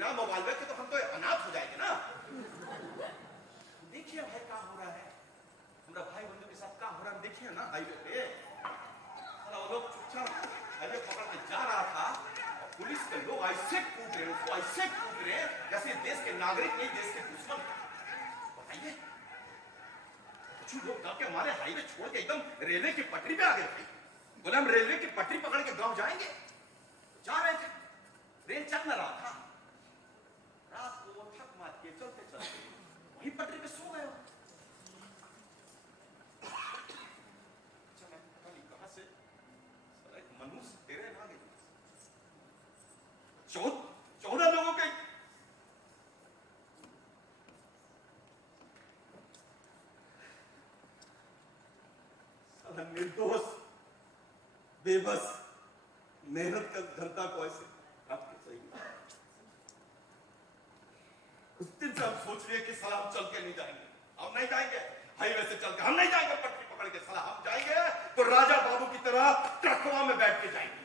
बिना मोबाइल के तो हम तो अनाथ हो जाएंगे ना। देखिए भाई क्या हो रहा है, हमारा भाई बंधु के साथ क्या हो रहा है, देखिए ना हाईवे पे वो लोग चुपचाप हाईवे पकड़ के जा रहा था और पुलिस के लोग ऐसे कूद रहे, उसको ऐसे कूद रहे जैसे देश के नागरिक नहीं देश के दुश्मन। बताइए, कुछ लोग डर के हमारे हाईवे छोड़ के एकदम रेलवे की पटरी पे आ गए थे। बोले हम रेलवे की पटरी पकड़ के गांव जाएंगे। जा रहे थे, रेल चल न रहा था, रात को वो थक मार के चलते चलते वही पटरी पे सो गए। अच्छा मैं पता नहीं कहां से एक मनुष्य तेरे ना गए 14 लोगों के निर्दोष बेबस मेहनत का जनता को ऐसे आपके सही। उस दिन से हम सोच रहे कि साला हम चल के नहीं जाएंगे, हम नहीं जाएंगे हाईवे से चल के, हम नहीं जाएंगे पटरी पकड़ के, साला हम जाएंगे तो राजा बाबू की तरह ट्रकवा में बैठ के जाएंगे।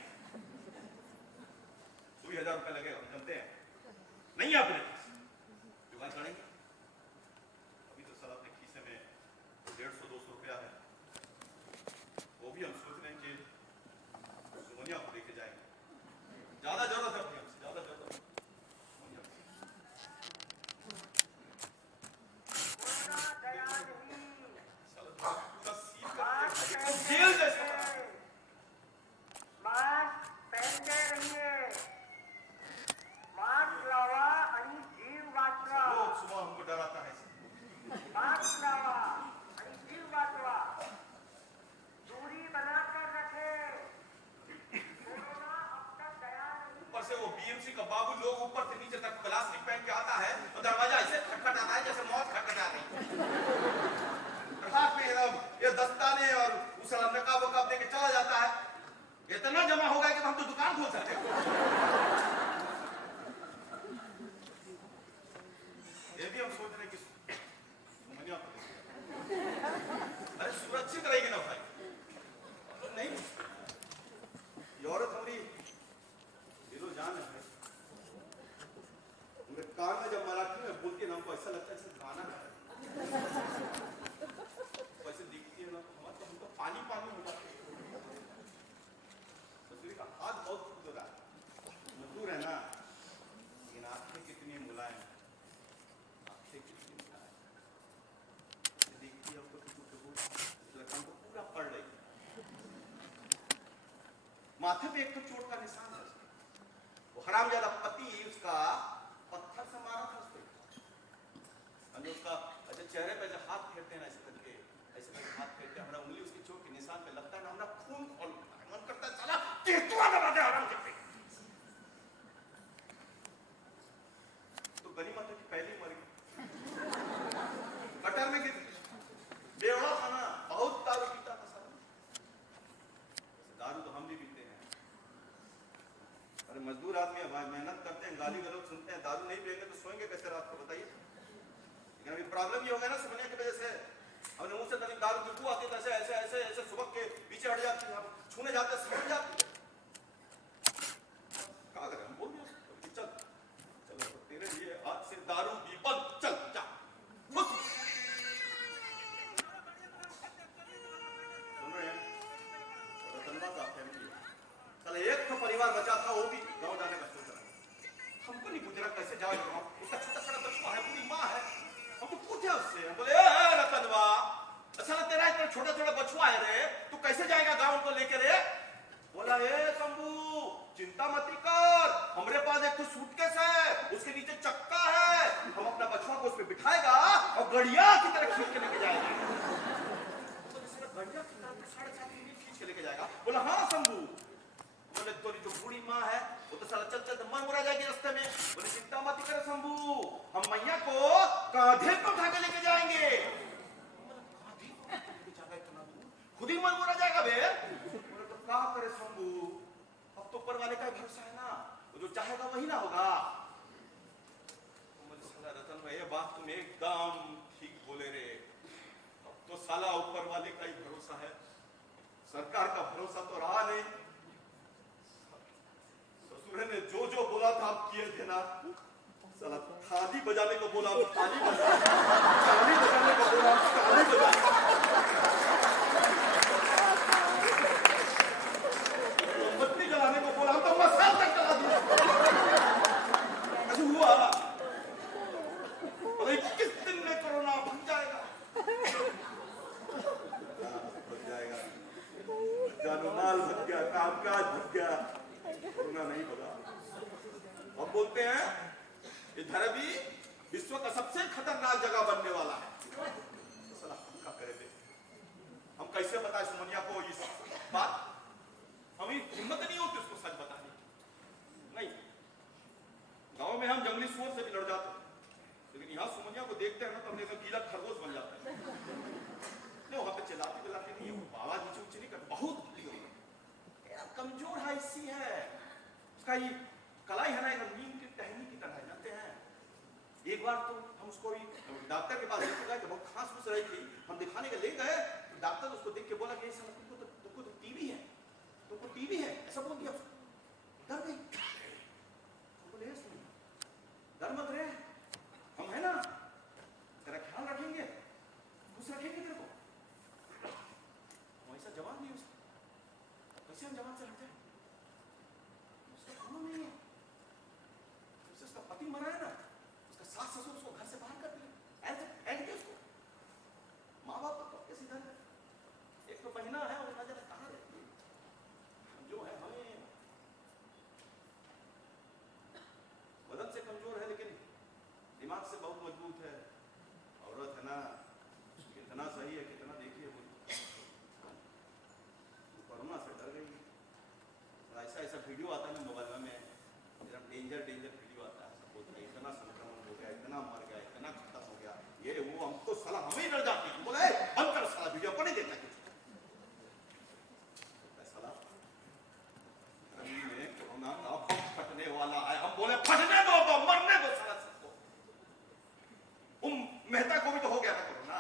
2000 रुपए लगे, हम चलते हैं नहीं है अपने पास, जुगाड़ करेंगे। अभी तो साला अपने खीसे में 150-200 रुपया है, वो भी हम सोच रहे हैं कि सुमनिया को लेके जाएंगे। ज्यादा जरूरत है अपनी, हमसे ज्यादा जरूरत है। जेल जैसा सुबह हमको डराता है। ऊपर से वो बीएमसी का बाबू लोग ऊपर से नीचे तक प्लास्टिक पहन के आता है तो दरवाजा ऐसे खटखटाता है जैसे मौत खटखटा रही है। ये दस्ताने और उस नकाब वकाब देके चला जाता है, इतना जमा हो गया कि हम तो दुकान खोल सकते हैं। ये भी हम सोच रहे हैं कि अरे सुरक्षित रहेगी ना भाई, नहीं ये औरत हमारी दिलो जान है। मेरे कान में जब मराठी में बोलती है ना, हमको ऐसा लगता है जैसे गाना है, वैसे दिखती है ना तो हमको पानी पानी हो जाता है। ससुरी का हाथ बहुत खूबसूरत है, मजदूर है ना, लेकिन आंखें कितनी मुलायम, आंखें कितनी मुलायम, देखती है हमको हमको पूरा पड़ रही। माथे पे एक तो चोट का निशान है, वो हरामजादा पति उसका पत्थर से मारा था उसको, उसका अच्छा चेहरे पे जब हाथ फेरते हैं ना ऐसे करके हाथ फेरते हैं, हमारा उंगली उसकी चोट के निशान पे लगता है ना, हमारा खून खौल उठता है, मन करता है साला केतुआ दबा दे आराम से। तो गनीमत है कि पहली मर गई, कटर में गिर, बेवड़ा था ना, बहुत दारू पीता था साला। दारू तो हम भी पीते हैं, अरे मजदूर आदमी है भाई, मेहनत करते हैं, गाली गलौज सुनते हैं, दारू नहीं पिएंगे तो सोएंगे कैसे रात को बताइए। लेकिन अभी प्रॉब्लम ये हो गया ना सुमनिया की वजह से, हमने मुंह से कभी दारू की आती है, ऐसे ऐसे ऐसे ऐसे सुबह के पीछे हट जाती है, हम छूने जाते समझ जाती है, क्या करें हम, बोल दिया चल चलो तो तेरे लिए आज से दारू भी बंद, चल जा। सुन रहे हैं, धन्यवाद आप फैमिली, चल एक तो परिवार बचा था, वो भी गाँव जाने का सोच रहा है, हमको नहीं पूछ रहा कैसे जाओ, उसका छोटा छोटा बच्चा है, पूरी माँ है, हमको पूछे उससे, हम बोले रतनवा अच्छा ना तेरा इतना छोटा छोटा बछुआ है रे, तू कैसे जाएगा गाँव को लेके रे? बोला शंभू चिंता मत कर, हमारे पास एक तो सूटकेस है, उसके नीचे चक्का है, हम अपना बछुआ को उस पर बिठाएगा और गड़िया की तरह खींच के लेके जाएगा। गड़िया की तरह 7.5 मिनट खींच के लेके जाएगा। बोला हाँ शंभू। बोले तोरी जो बूढ़ी माँ है वो तो साला चल चल मन मुरा जाएगी रास्ते में। बोले चिंता मत कर शंभू, हम मैया को कांधे पर उठा के लेके जाएंगे। खुद ही मन मुरा जाएगा बे। बोले तो क्या करे शंभू, अब तो ऊपर वाले का भरोसा है ना, वो जो चाहेगा वही ना होगा। साला रतन भाई ये बात तुम एकदम ठीक बोले रे, अब तो साला ऊपर वाले का ही भरोसा है, सरकार का भरोसा तो रहा नहीं। ससुर ने जो जो बोला था आप किए थे ना, साला थाली बजाने को बोला, थाली बजा, थाली बजाने को बोला, थाली बजा, मोमबत्ती जलाने को बोला तो मसाल तक जला दिया। ऐसा हुआ अरे किस दिन में कोरोना भग जाएगा, भग जाएगा, जानो माल भग गया, कामकाज भग गया, कोरोना नहीं भगा। अब बोलते हैं ये धरती विश्व का सबसे खतरनाक जगह बनने वाला है। साला हम क्या करें बे? हम कैसे बताएं सुमनिया को इस बात? हमें हिम्मत नहीं होती उसको सच बताने की। नहीं, गांव में हम जंगली सुअर से भी लड़ जाते हैं, लेकिन यहाँ सुमनिया को देखते हैं ना तो हमने गीला खरगोश बन जाता है। नहीं वहां पे चिल्लाते चिल्लाते नहीं है, आवाज नीचे ऊंची नहीं करते, बहुत कमजोर है, इसी है उसका ये कलाई है ना, नीम की टहनी की तरह जानते हैं। एक बार तो हम उसको भी डॉक्टर के पास लेके गए, बहुत खांस फूस रही थी, हम दिखाने के ले गए, तो डॉक्टर उसको देख के बोला कि तुमको तो टीबी है, तुमको टीबी है, ऐसा बोल दिया उसको। डर गई, बोले डर मत रहे, हम है ना, तेरा ख्याल रखेंगे, खुश रखेंगे तेरे को। ऐसा जवाब नहीं उसको, कैसे हम जवान से हट जाए? उसका काम नहीं है, उसका पति मरा है ना, उसका सास ससुर उसको घर से बाहर कर दिया, ऐसे उसको माँ बाप तो कैसे घर, एक तो महीना है और ना जाने कहाँ रहती है। जो है हमें बदन से कमजोर है लेकिन दिमाग से बहुत मजबूत है। औरत है ना, कितना सही है, कितना देखिए कोरोना से डर गई। ऐसा ऐसा वीडियो आता है ना मोबाइल में, डेंजर वीडियो आता है, सब बोलते हैं इतना संक्रमण हो गया, इतना मर गया, इतना खत्म हो गया, ये वो, हमको साला हम ही डर जाते हैं। बोले बंद करो साला वीडियो को, नहीं देखता कुछ। साला में कोरोना का बम फटने वाला है, हम बोले फटने दो, मरने दो साला सबको। मेहता को भी तो हो गया था कोरोना,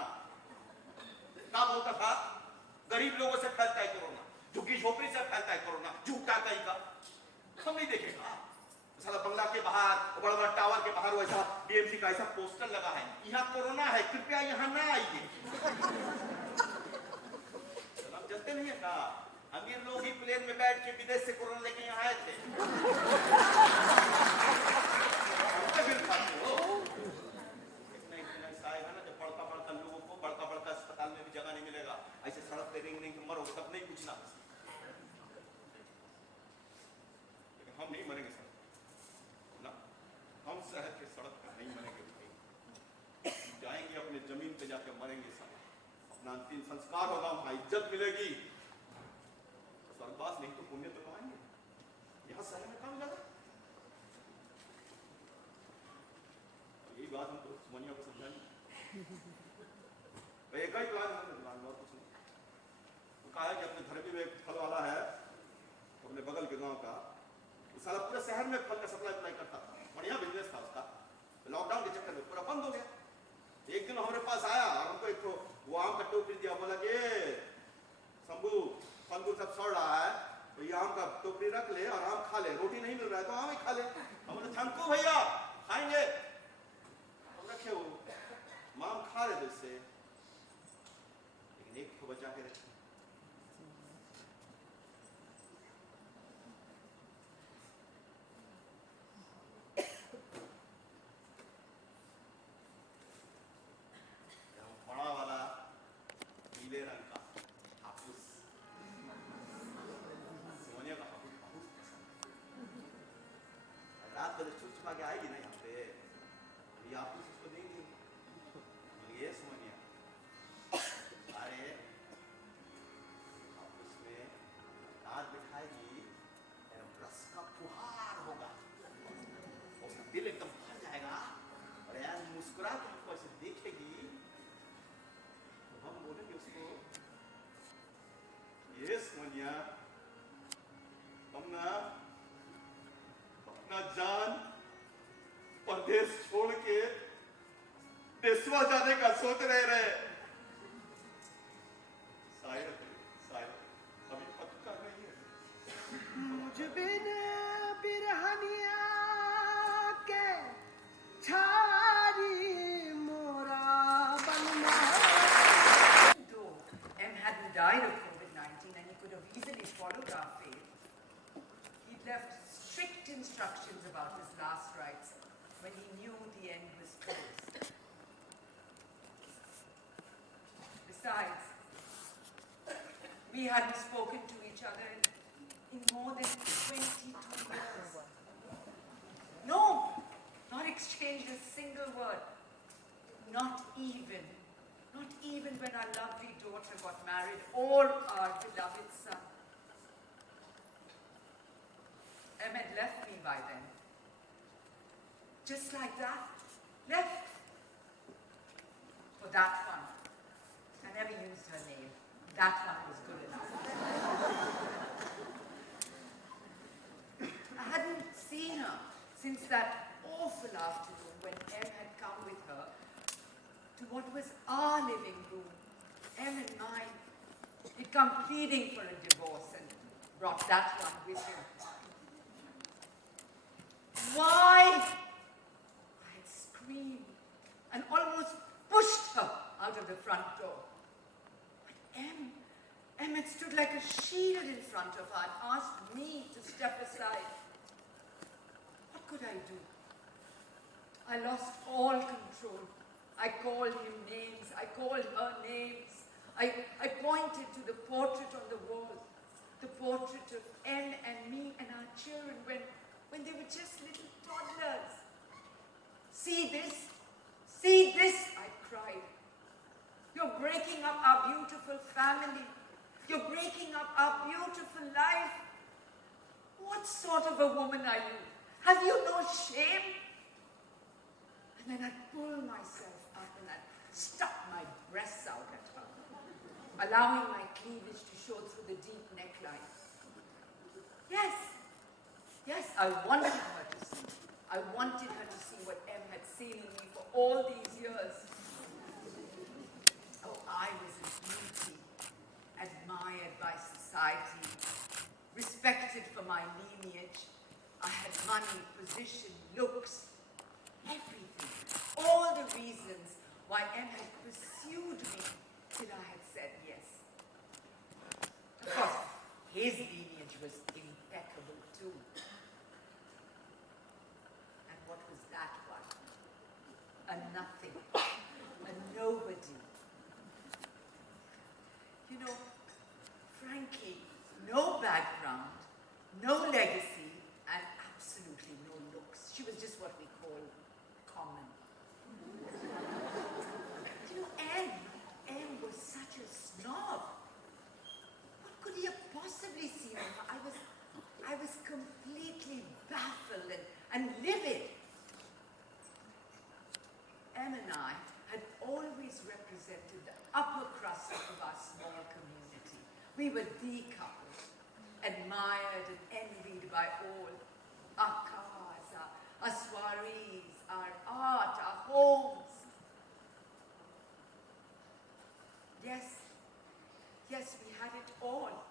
ना बोलता था गरीब लोगों से फैलता है कोरोना, झुग्गी झोपड़ी से फैलता है कोरोना, झूठा कहीं का हम नहीं देखेगा। साला बंगला के बाहर, बड़ा बड़ा टावर के बाहर वैसा बीएमसी का ऐसा पोस्टर लगा है, यहाँ कोरोना है, कृपया यहाँ ना आइए। हम जानते नहीं है का, अमीर लोग ही प्लेन में बैठ के विदेश से कोरोना लेके यहाँ आए थे। बड़का लोगों को बड़का अस्पताल में भी जगह नहीं मिलेगा, ऐसे सड़क पे रिंग रिंग मरो, तब नहीं पूछना। लेकिन हम नहीं मरेंगे सर ना, हम शहर के सड़क पर नहीं मरेंगे भाई, जाएंगे अपने जमीन पे जाके मरेंगे सर, अपना अंतिम संस्कार होगा, वहां इज्जत मिलेगी, स्वर्गवास नहीं तो पुण्य तो पाएंगे। यहाँ शहर में काम ज्यादा, यही बात हम तो सुमनिया को समझाएंगे। एक ही प्लान है, और कुछ नहीं। वो कहा है कि अपने घर में एक फल वाला है अपने बगल के गांव का, वो साला पूरे शहर में फल का सप्लाई करता था, बढ़िया बिजनेस था उसका। लॉकडाउन के चक्कर में पूरा बंद हो गया। एक दिन हमारे पास आया और हमको एक वो आम का टोकरी दिया, बोला कि शंभू फल सब सड़ रहा है, तो ये आम का टोकरी रख ले और आम खा ले, रोटी नहीं मिल रहा है तो आम ही खा ले। हम बोले थैंक यू भैया, खाएंगे। रखे वो माम खा रहे थे इससे, लेकिन एक को बचा के रखे। बड़ा वाला पीले रंग का हाफूस, सोनिया का हाफूस बहुत पसंद। रात को छुप छुपा के आएगी ना यहाँ पे, ये हाफूस उसको देंगे, ये सोनिया अरे हाफूस में रात बिठाएगी, रस का फुहार होगा, उसका दिल एकदम भर जाएगा, और यार मुस्कुरा के हमको ऐसे देखेगी, हम बोलेंगे उसको ये सोनिया हम ना अपना जान परदेश छोड़ के देशवा जाने का सोच रहे शायद अभी पक्का नहीं है। मुझ बिन बिरहनिया के We hadn't spoken to each other in more than 22 years. No, not exchanged a single word. Not even when our lovely daughter got married or our beloved son. Em had left me by then. Just like that, left. For that one. I never used her name. That one was good enough. I hadn't seen her since that awful afternoon when Em had come with her to what was our living room, Em and mine. He'd come pleading for a divorce and brought that one with him. Why? I had screamed and almost pushed her out of the front door. But Em had stood like a shield in front of her and asked me to step aside. What could I do? I lost all control. I called him names. I called her names. I pointed to the portrait on the wall, the portrait of Em and me and our children when they were just little toddlers. See this? See this? I cried. You're breaking up our beautiful family. You're breaking up our beautiful life. What sort of a woman are you? Have you no shame? And then I'd pull myself up and I'd stuck my breasts out at her, allowing my cleavage to show through the deep neckline. Yes, I wanted her to see. I wanted her to see what Em had seen in me for all these years. Oh, I was a beauty, admired by society, respected for my lineage. I had money, position, looks, everything. All the reasons why Em had pursued me till I had said yes. Of course, his lineage was impeccable too. And what was that one? A nothing, a nobody. You know, frankly, no background, no legacy, and absolutely no looks. She was just what we call common. You know, Em was such a snob. What could he have possibly seen in her? I was completely baffled and livid. Em and I had always represented the upper crust of our small community. We were the couple, admired and envied by all. Our cars, our soirees, our art, our homes. Yes, we had it all.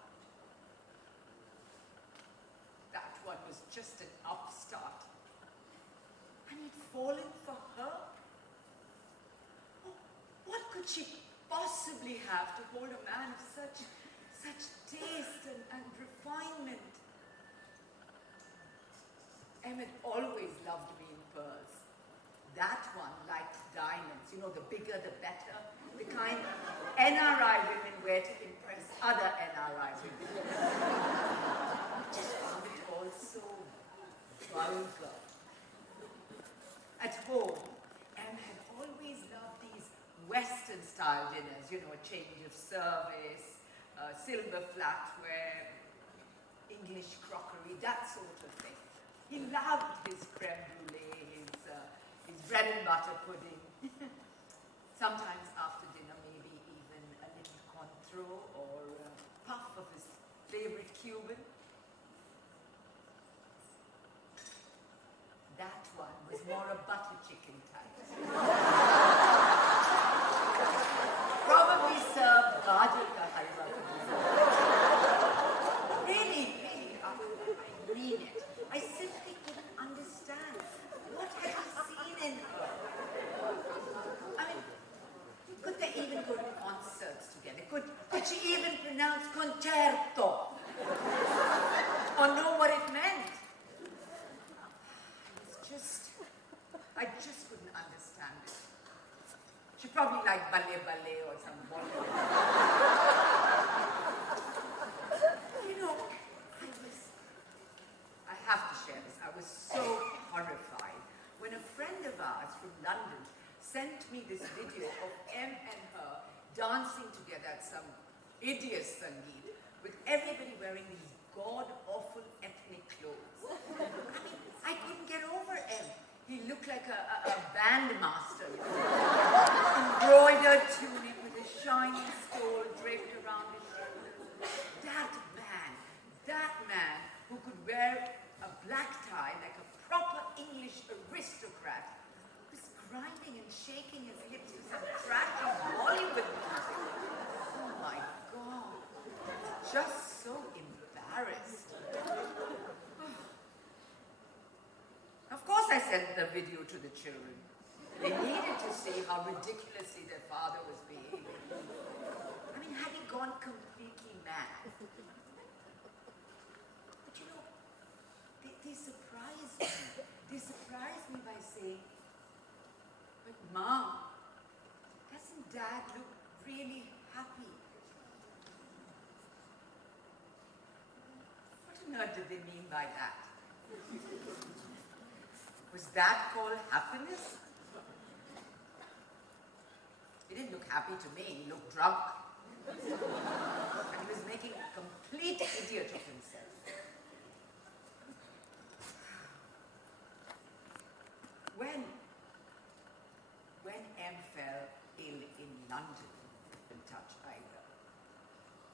That one was just an upstart. And he'd fallen for her? What could she possibly have to hold a man of such taste and refinement? Em had always loved me in pearls. That one liked diamonds, you know, the bigger the better. The kind NRI women wear to impress other NRI women. I just found it all so vulgar. At home, Em had always loved these Western-style dinners, you know, a change of service, silver flatware, English crockery, that sort of thing. He loved his creme brulee, his bread and butter pudding. Sometimes after dinner, maybe even a little Cointreau or a puff of his favorite Cuban. That one was more a butter chicken type. Probably served gajar ka halwa. Really, I mean it. I simply couldn't understand. What had he seen in her? I mean, could they even go to concerts together? Could she even pronounce concerto? Or know what it meant? I just couldn't understand it. She probably liked ballet or some Bollywood. of ours from London sent me this video of M and her dancing together at some idiot Sangeet with everybody wearing these god-awful ethnic clothes. I mean, I couldn't get over M. He looked like a bandmaster. Embroidered tunic with a shiny stole draped around his shoulders. That man who could wear a black tie like a proper English aristocrat was grinding and shaking his hips to some trashy Bollywood music. Oh my God. Just so embarrassed. Of course I sent the video to the children. They needed to see how ridiculously their father was behaving. I mean, had he gone completely mad? But you know, they surprised me. They surprised me by saying, but Mom, doesn't Dad look really happy? What on earth did they mean by that? Was that called happiness? He didn't look happy to me, he looked drunk. And he was making a complete idiot of himself. When M fell ill in London, I didn't touch either.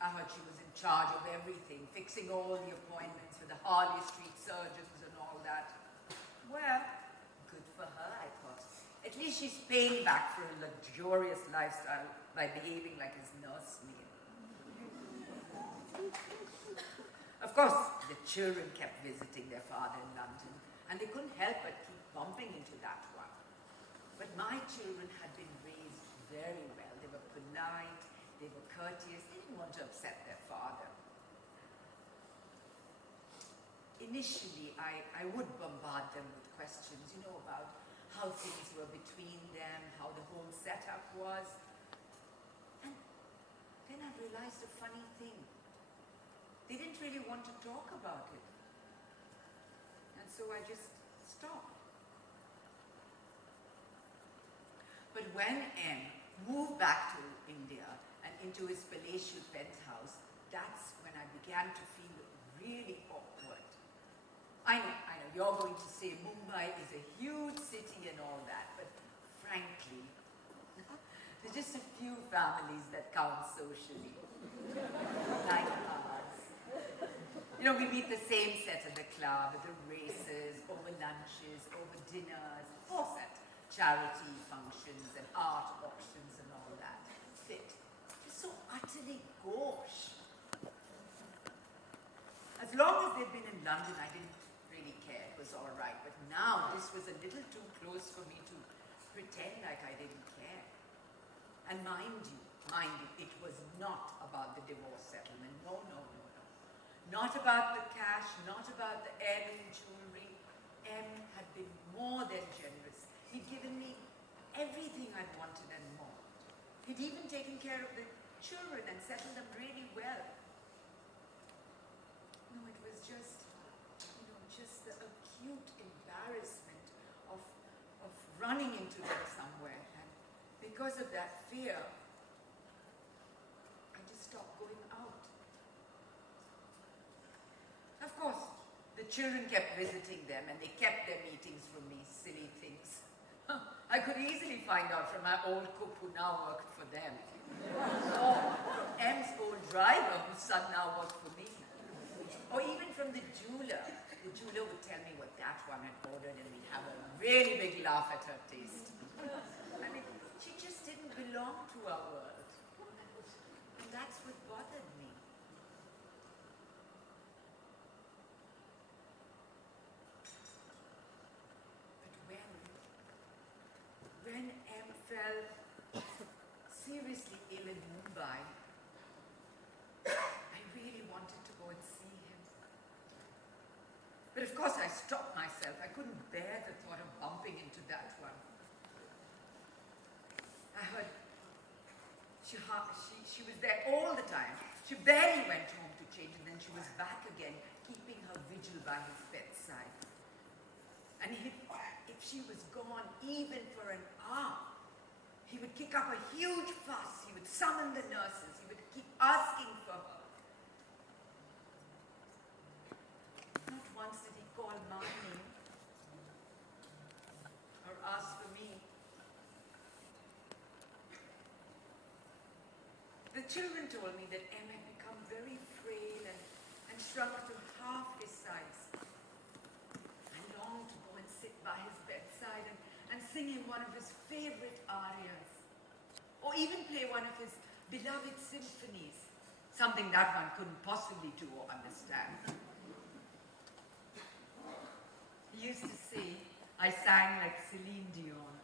I heard she was in charge of everything, fixing all the appointments with the Harley Street surgeons and all that. Well, good for her, I thought. At least she's paying back for a luxurious lifestyle by behaving like his nursemaid. Of course, the children kept visiting their father in London, and they couldn't help but keep bumping into that one. But my children had been raised very well. They were polite, they were courteous, they didn't want to upset their father. Initially, I would bombard them with questions, you know, about how things were between them, how the whole setup was. And then I realized a funny thing. They didn't really want to talk about it. And so I just stopped. But when M moved back to India and into his palatial penthouse, that's when I began to feel really awkward. I know, you're going to say Mumbai is a huge city and all that, but frankly, there's just a few families that count socially, like ours. You know, we meet the same set at the club, at the races, over lunches, over dinners, of course at charity functions and art auctions and all that. Fit. Just so utterly gauche. As long as they'd been in London, I didn't really care. It was all right. But now, this was a little too close for me to pretend like I didn't care. And mind you, it was not about the divorce settlement. No. Not about the cash, not about the heirloom jewelry. M had been more than generous. He'd given me everything I'd wanted and more. He'd even taken care of the children and settled them really well. No, it was just, just the acute embarrassment of running into them somewhere. And because of that fear, I just stopped going out. Of course, the children kept visiting them and they kept their meetings from me, silly things. I could easily find out from my old cook who now worked for them. Or from M's old driver whose son now worked for me. Or even from the jeweler. The jeweler would tell me what that one had ordered and we'd have a really big laugh at her taste. I mean, she just didn't belong to our world. And that's what bothered me. When M fell seriously ill in Mumbai, I really wanted to go and see him. But of course I stopped myself. I couldn't bear the thought of bumping into that one. I heard Shobha, she was there all the time. She barely went home to change and then she was back again, keeping her vigil by his bedside. And if she was gone, even for an hour. He would kick up a huge fuss. He would summon the nurses. He would keep asking for her. Not once did he call my name or ask for me. The children told me that M had become very frail and shrunk to half his size. I longed to go and sit by his bedside and sing him one of his favorite arias, or even play one of his beloved symphonies, something that one couldn't possibly do or understand. He used to say I sang like Celine Dion.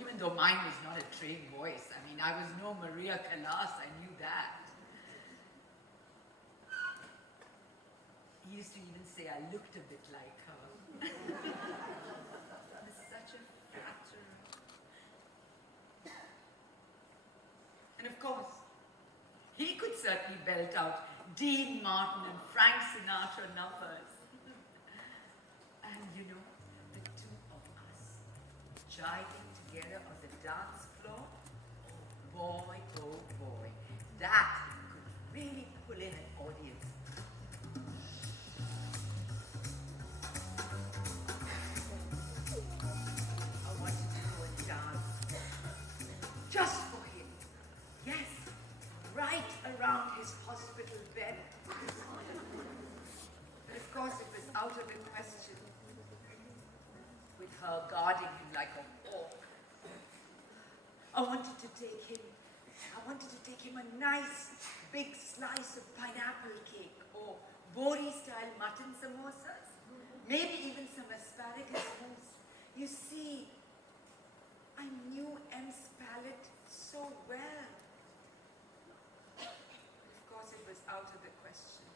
Even though mine was not a trained voice. I mean, I was no Maria Callas, I knew that. He used to even say I looked a bit like her. It was such a flattery. And of course, he could certainly belt out Dean Martin and Frank Sinatra numbers. And you know, the two of us jiving together on the dance floor, oh boy, that could really pull in an audience. I wanted to go and dance just for him. Yes, right around his hospital bed. But of course it was out of the question, with her guarding him like a hawk. I wanted to take him a nice big slice of pineapple cake or Bori-style mutton samosas, maybe even some asparagus mousse. You see, I knew M's palate so well. Of course, it was out of the question.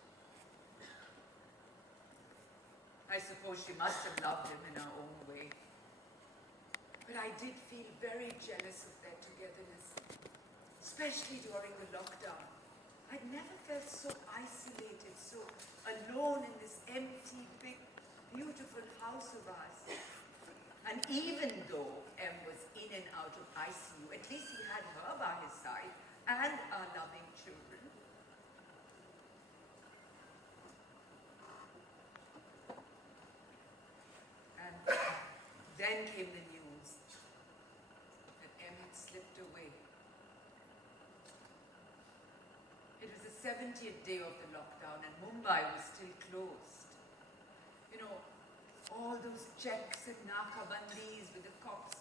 I suppose she must have loved him in her own way. But I did feel very jealous of their togetherness, especially during the lockdown. I'd never felt so isolated, so alone in this empty, big, beautiful house of ours. And even though M was in and out of ICU, at least he had her by his side and our loving children. And then came the news that M had slipped away. It was the 70th day of the lockdown and Mumbai was still closed. You know, all those checks and nakabandis with the cops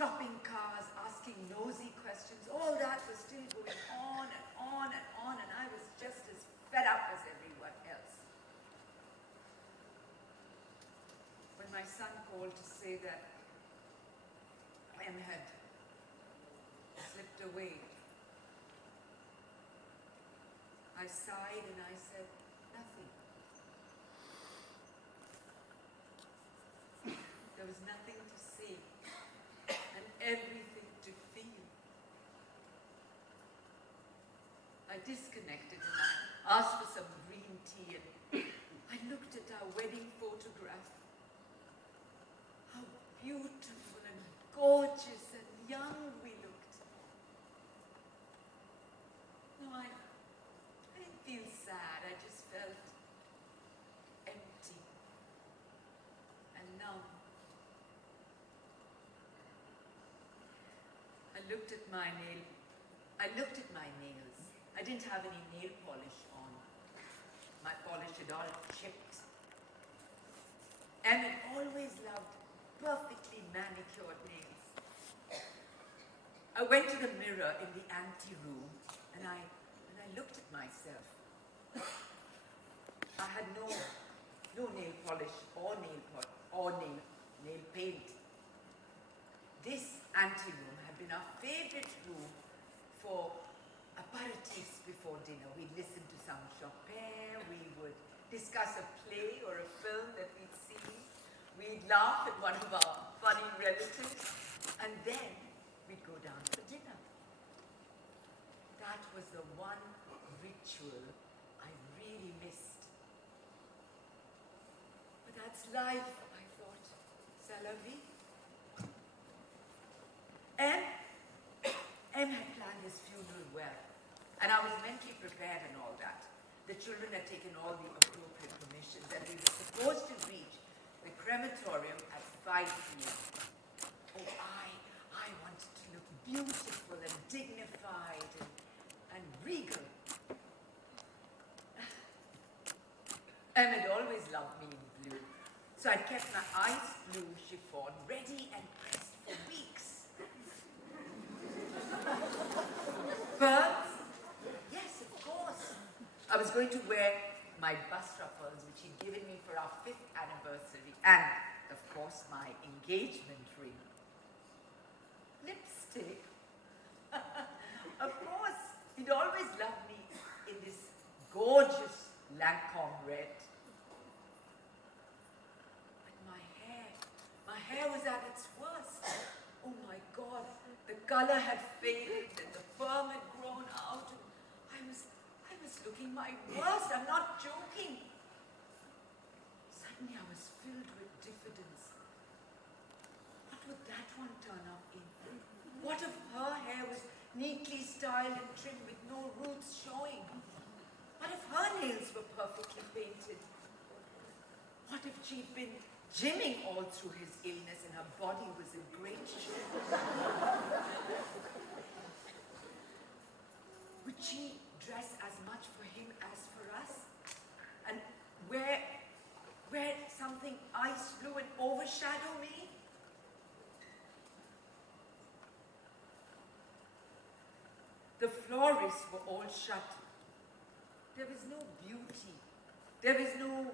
stopping cars, asking nosy questions, all that was still going on and on and on, and I was just as fed up as everyone else. When my son called to say that M had slipped away, I sighed and I said, nothing. There was nothing to say and everything to feel. I disconnected and I asked for some green tea and I looked at our wedding photograph. How beautiful and gorgeous and young we looked. No, I didn't feel sad. I just felt empty and numb. I looked at my nails. I didn't have any nail polish on. My polish had all chipped. And I always loved perfectly manicured nails. I went to the mirror in the ante-room and I looked at myself. I had no nail polish or nail paint. This ante-room had been our favorite room for aperitifs before dinner. We'd listen to some Chopin, we would discuss a play or a film that we'd seen. We'd laugh at one of our funny relatives, and then we'd go down for dinner. That was the one ritual I really missed. But that's life, I thought. c'est la vie. M had planned his funeral well, and I was mentally prepared and all that. The children had taken all the appropriate permissions, and we were supposed to reach the crematorium at 5 p.m. Oh, I wanted to look beautiful and dignified and regal. M had always loved me in blue, so I'd kept my ice blue chiffon ready and pressed for weeks. Pearls? Yes, of course. I was going to wear my bust ruffles, which he'd given me for our 5th anniversary, and, of course, my engagement ring. Lipstick? Of course, he'd always loved me in this gorgeous Lancome red. But my hair was at its worst. Oh my God, the color had faded and the perm had grown out. And I was looking my worst. I'm not joking. Suddenly I was filled with diffidence. What would that one turn up in? What if her hair was neatly styled and trimmed with no roots showing? What if her nails were perfectly painted? What if she'd been gymming all through his illness and her body was in great shape? Would she dress as much for him as for us? And wear something ice blue and overshadow me? The florists were all shut. There was no beauty. There was no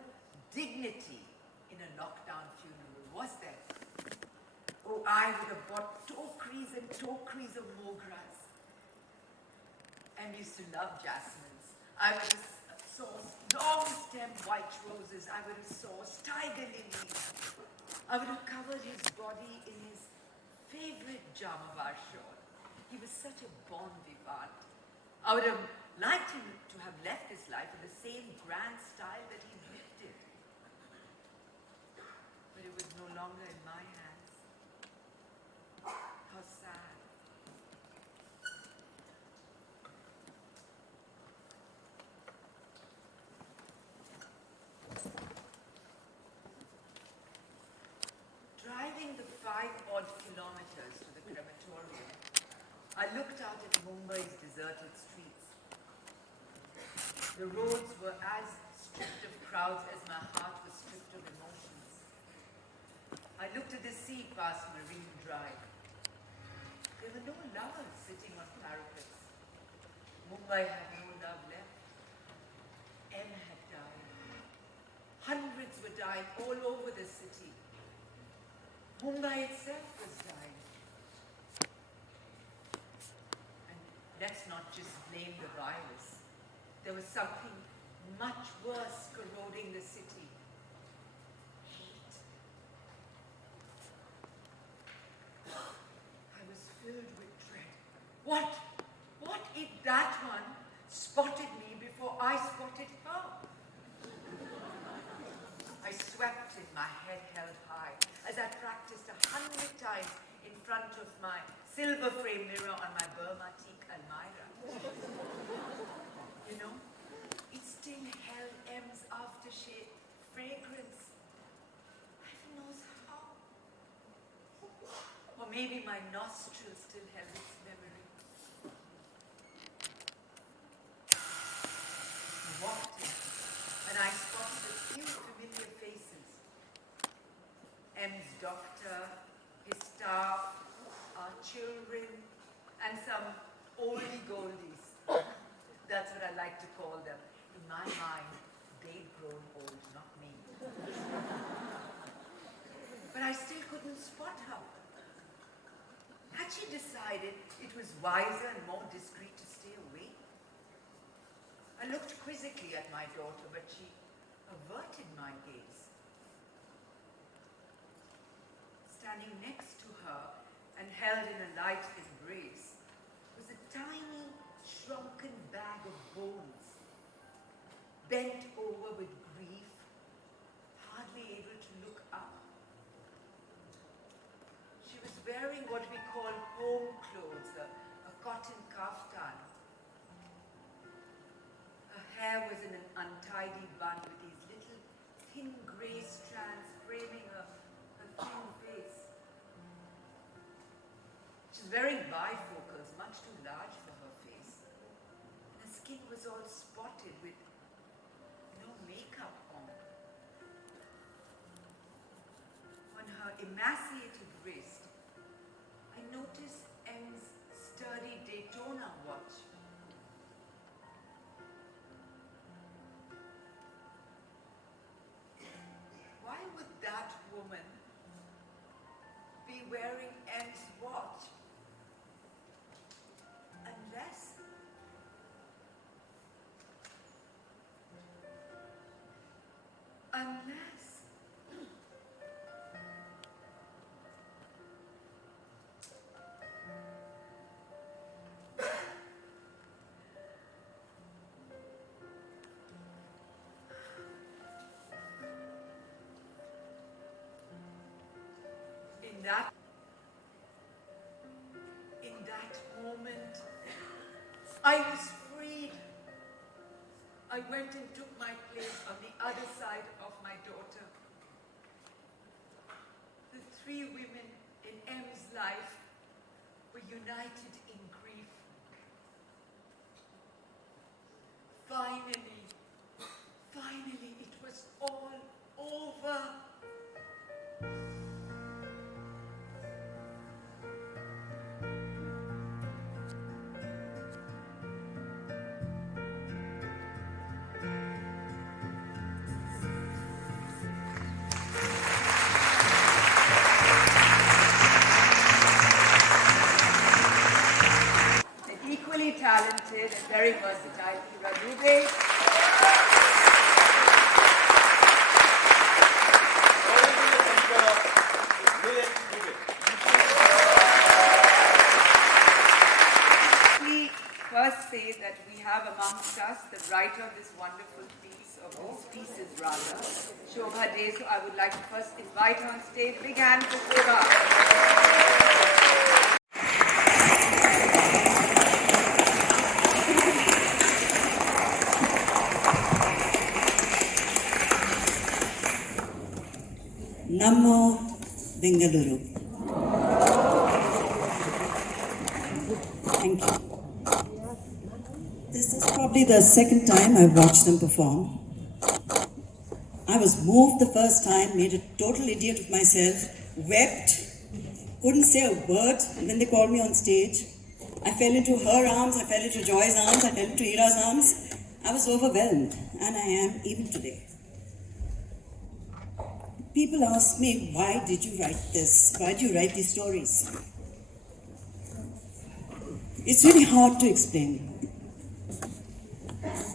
dignity in a knockdown funeral, was there? Oh, I would have bought tokeries and tokeries of mograss. And used to love jasmines. I would have sourced long-stemmed white roses. I would have sourced tiger lilies. I would have covered his body in his favorite Jamavar shawl. He was such a bon vivant. I would have liked him to have left his life in the same grand style that he lived in. But it was no longer in my hands. How sad. Driving the 5-odd kilometers to the crematorium, I looked out at Mumbai's deserted streets. The roads were as stripped of crowds as my heart was stripped of emotions. I looked at the sea past Marine Drive. There were no lovers sitting on parapets. Mumbai had no love left. M had died. Hundreds were dying all over the city. Mumbai itself was dying. And let's not just blame the virus. There was something much worse corroding the city. Hate. I was filled with dread. What if that one spotted me before I spotted her? I swept in, my head held high, as I practiced 100 times in front of my silver frame mirror on my Burma teak Almira. You know, it still held M's aftershave fragrance. Heaven knows how. Or maybe my nostrils still held its memory. I walked in, and I spotted a few familiar faces. M's doctor, his staff, our children, and some oldie goldies. That's what I like to call them. In my mind, they'd grown old, not me. But I still couldn't spot her. Had she decided it was wiser and more discreet to stay away? I looked quizzically at my daughter, but she averted my gaze. Standing next to her and held in a light embrace was a tiny, shrunken bag of bones, bent over with grief, hardly able to look up. hair was in an untidy bun with these little thin grey strands framing her thin face. She's wearing bifocals, much too large for her face. And her skin was all spotted with no makeup on. On her emaciated wrist, I noticed M's sturdy Daytona watch. Why would that woman be wearing M's watch? Unless in that moment, I was freed. I went and took my place on the other side of my daughter. The three women in M's life were united in grief. Finally, it was all over. Talented and very versatile Lilette Dubey. We first say that we have amongst us the writer of this wonderful piece, of these pieces rather, Shobha Day. So I would like to first invite her on stage. Big hand for Shobha. Namo Bengaluru. Thank you. This is probably the second time I've watched them perform. I was moved the first time, made a total idiot of myself, wept, couldn't say a word when they called me on stage. I fell into her arms, I fell into Joy's arms, I fell into Ira's arms. I was overwhelmed, and I am even today. People ask me, why did you write this? Why did you write these stories? It's really hard to explain.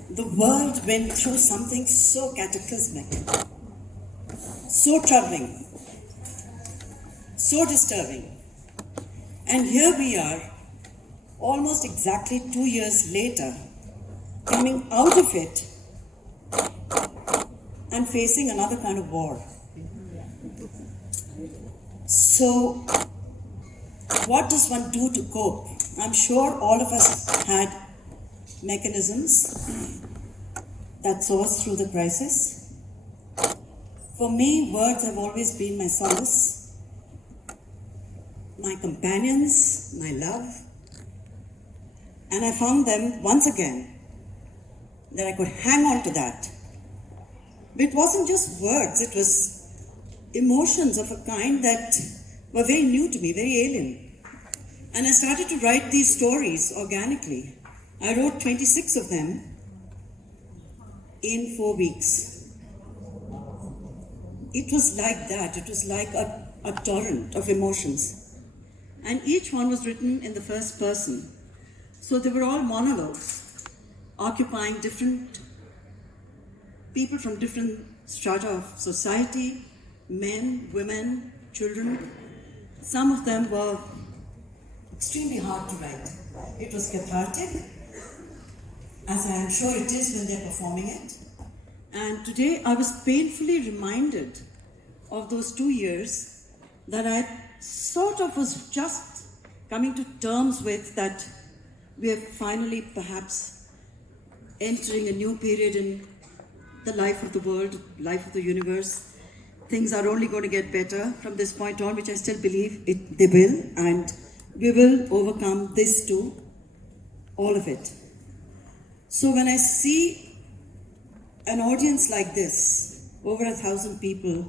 The world went through something so cataclysmic, so troubling, so disturbing. And here we are, almost exactly 2 years later, coming out of it and facing another kind of war. So, what does one do to cope? I'm sure all of us had mechanisms that saw us through the crisis. For me, words have always been my solace, my companions, my love. And I found them once again that I could hang on to that. It wasn't just words, it was emotions of a kind that were very new to me, very alien. And I started to write these stories organically. I wrote 26 of them in 4 weeks. It was like that. It was like a torrent of emotions. And each one was written in the first person. So they were all monologues, occupying different people from different strata of society, men, women, children. Some of them were extremely hard to write. It was cathartic, as I am sure it is when they're performing it. And today I was painfully reminded of those 2 years that I sort of was just coming to terms with, that we have finally perhaps entering a new period in the life of the world, life of the universe. Things are only going to get better from this point on, which I still believe they will, and we will overcome this too, all of it. So when I see an audience like this, over 1,000 people,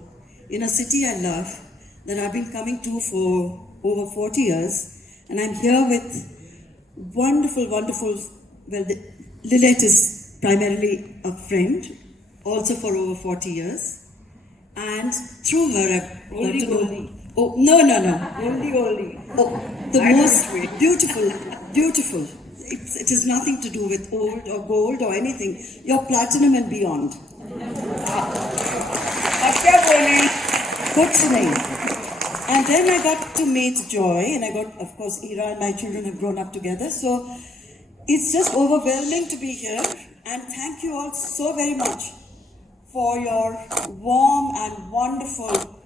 in a city I love, that I've been coming to for over 40 years, and I'm here with wonderful, Lilette is primarily a friend, also for over 40 years. And through her, I've got to know. Oh, no. Oldie. Oh, the most beautiful. It has nothing to do with old or gold or anything. You're platinum and beyond. Good to me. And then I got to meet Joy, and I got, of course, Ira and my children have grown up together. So it's just overwhelming to be here. And thank you all so very much for your warm and wonderful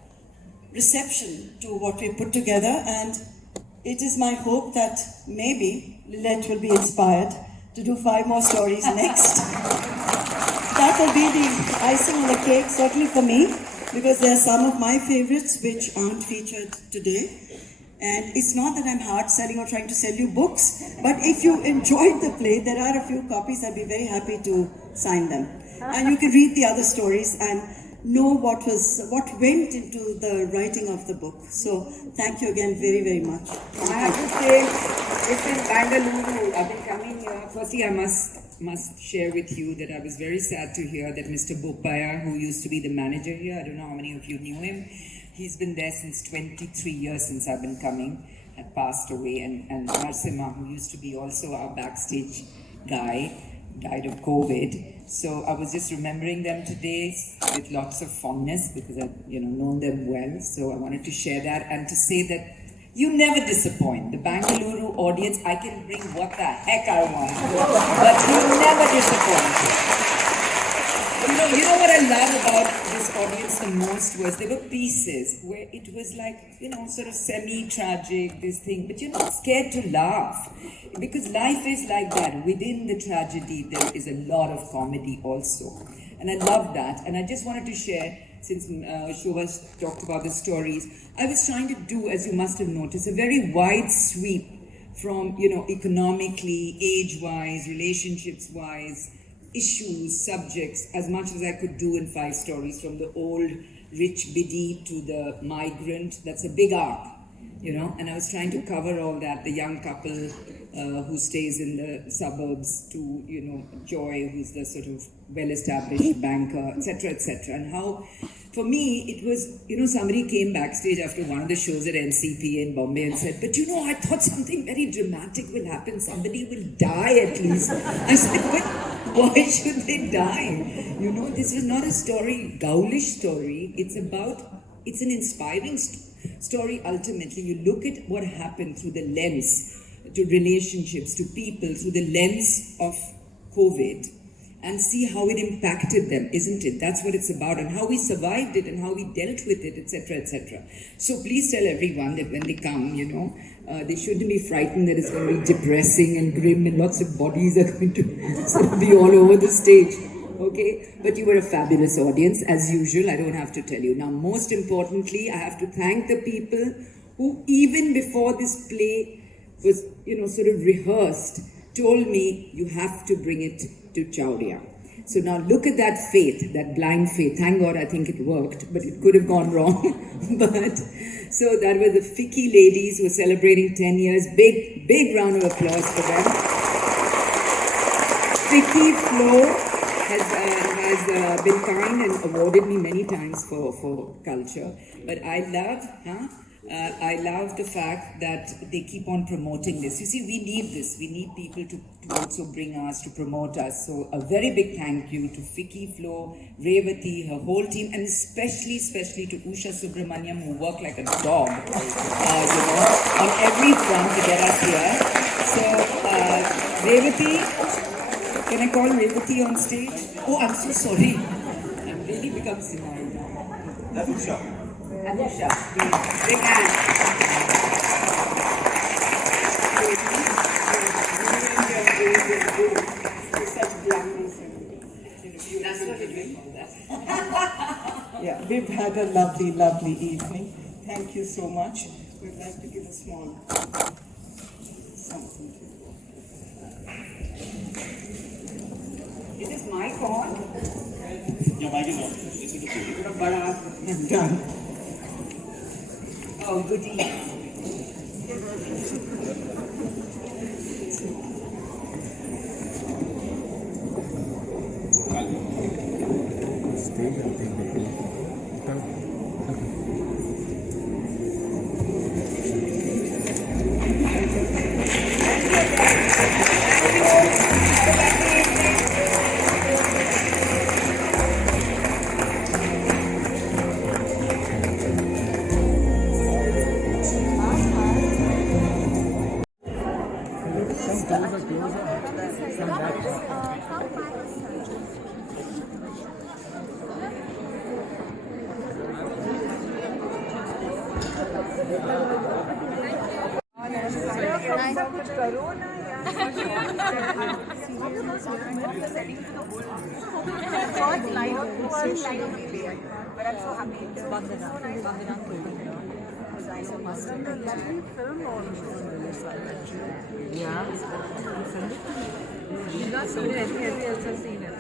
reception to what we put together. And it is my hope that maybe Lilette will be inspired to do 5 more stories next. That will be the icing on the cake, certainly for me, because there are some of my favorites which aren't featured today. And it's not that I'm hard selling or trying to sell you books, but if you enjoyed the play, there are a few copies. I'd be very happy to sign them. And you can read the other stories and know what went into the writing of the book. So thank you again very, very much. I have to say, it's in Bangalore. I've been coming here. Firstly, I must share with you that I was very sad to hear that Mr. Boppaya, who used to be the manager here, I don't know how many of you knew him, he's been there since 23 years since I've been coming, had passed away. And Narsimha, who used to be also our backstage guy, died of COVID. So I was just remembering them today with lots of fondness because I've known them well. So I wanted to share that and to say that you never disappoint. The Bangalore audience, I can bring what the heck I want, but you never disappoint. You know what I love about this audience the most was there were pieces where it was like, sort of semi-tragic, this thing, but you're not scared to laugh because life is like that. Within the tragedy, there is a lot of comedy also. And I love that. And I just wanted to share, since Shobha talked about the stories, I was trying to do, as you must have noticed, a very wide sweep from, economically, age-wise, relationships-wise, issues, subjects, as much as I could do in 5 stories, from the old rich biddy to the migrant. That's a big arc, and I was trying to cover all that, the young couple who stays in the suburbs to, Joy, who's the sort of well-established banker, etc., and how, for me, it was, somebody came backstage after one of the shows at NCP in Bombay and said, but I thought something very dramatic will happen. Somebody will die at least. I said, but why should they die? This is not a story, Gaulish story. It's an inspiring story ultimately. You look at what happened through the lens to relationships, to people, through the lens of COVID, and see how it impacted them, isn't it? That's what it's about, and how we survived it, and how we dealt with it, etc., etc. So please tell everyone that when they come, they shouldn't be frightened that it's going to be depressing and grim, and lots of bodies are going to sort of be all over the stage. Okay? But you were a fabulous audience, as usual, I don't have to tell you. Now, most importantly, I have to thank the people who, even before this play was, sort of rehearsed, told me, you have to bring it to Chowdiah. So now look at that faith, that blind faith. Thank God I think it worked, but it could have gone wrong. But so that were the Ficky ladies who were celebrating 10 years. Big round of applause for them. Ficky FLO has been kind and awarded me many times for culture. But I love the fact that they keep on promoting this. You see, we need this. We need people to also bring us, to promote us. So a very big thank you to Ficky, FLO, Revati, her whole team, and especially to Usha Subramaniam, who worked like a dog, on every front to get us here. So, Revati, can I call Revati on stage? Oh, I'm so sorry. I've really become senile now. That's Usha. Usha, please. Big hand. Such blandness. another lovely, lovely evening. Thank you so much. We'd like to give a small something to you. Is this mic on? Your mic is on. Listen to me. Done. Oh, goody. But I'm so happy it's Bandana. Lovely film also. Yeah. You've not seen it. Have you also seen it?